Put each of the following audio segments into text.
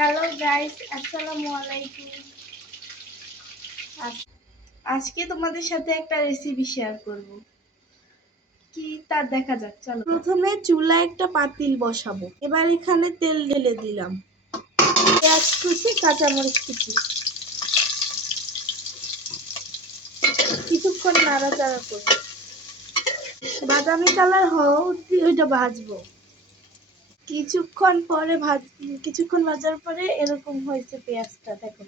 Hello guys, আসসালামু আলাইকুম। আজকে তোমাদের সাথে একটা রেসিপি শেয়ার করব। কি তা দেখা যাক, চলো। প্রথমে চুলায় একটা পাতিল বসাবো। এবার এখানে তেল ঢেলে দিলাম, পেঁয়াজ কুচি, কাঁচামরিচ কুচি, কিছুক্ষণ নাড়াচাড়া করবো। বাদামি কালার হওয়া অবধি ওইটা ভাজবো। কিছুক্ষণ ভাজার পরে এরকম হয়েছে পেঁয়াজটা, দেখো।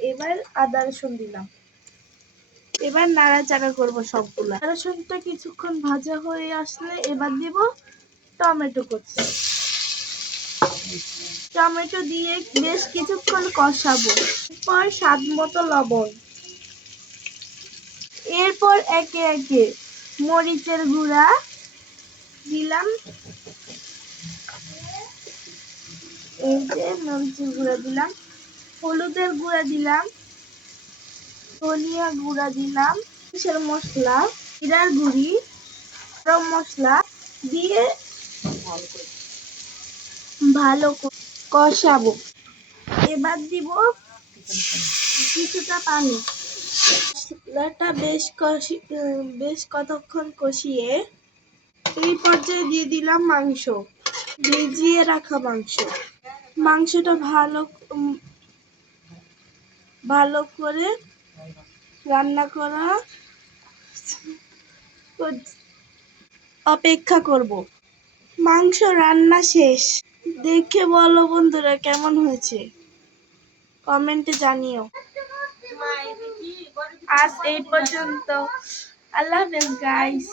এবার আদা রসুন দিলাম। এবার নাড়াচাড়া করবো সবগুলা। রসুনটা কিছুক্ষণ ভাজা হয়ে আসলে এবার দিব টমেটো কুচি। টমেটো দিয়ে বেশ কিছুক্ষণ কষাবো। এরপর স্বাদ মতো লবণ। এরপর একে একে মরিচের গুঁড়া দিলাম। এই যে মরিচের গুঁড়া দিলাম, হলুদের গুঁড়া দিলাম, ধনিয়া গুঁড়া দিলাম, কিসের মশলা, জিরার গুঁড়ি, গরম মশলা দিয়ে ভালো করে কষাবো। এবার দিব কিছুটা পানি। মশলাটা বেশ কতক্ষণ কষিয়ে এই পর্যায়ে দিয়ে দিলাম মাংস, ভিজিয়ে রাখা মাংস। মাংসটা ভালো করে রান্না করা অপেক্ষা করব। মাংস রান্না শেষ। দেখে বলো বন্ধুরা কেমন হয়েছে, কমেন্টে জানিও। আজ এই পর্যন্ত। আল্লাহ হাফেজ গাইস।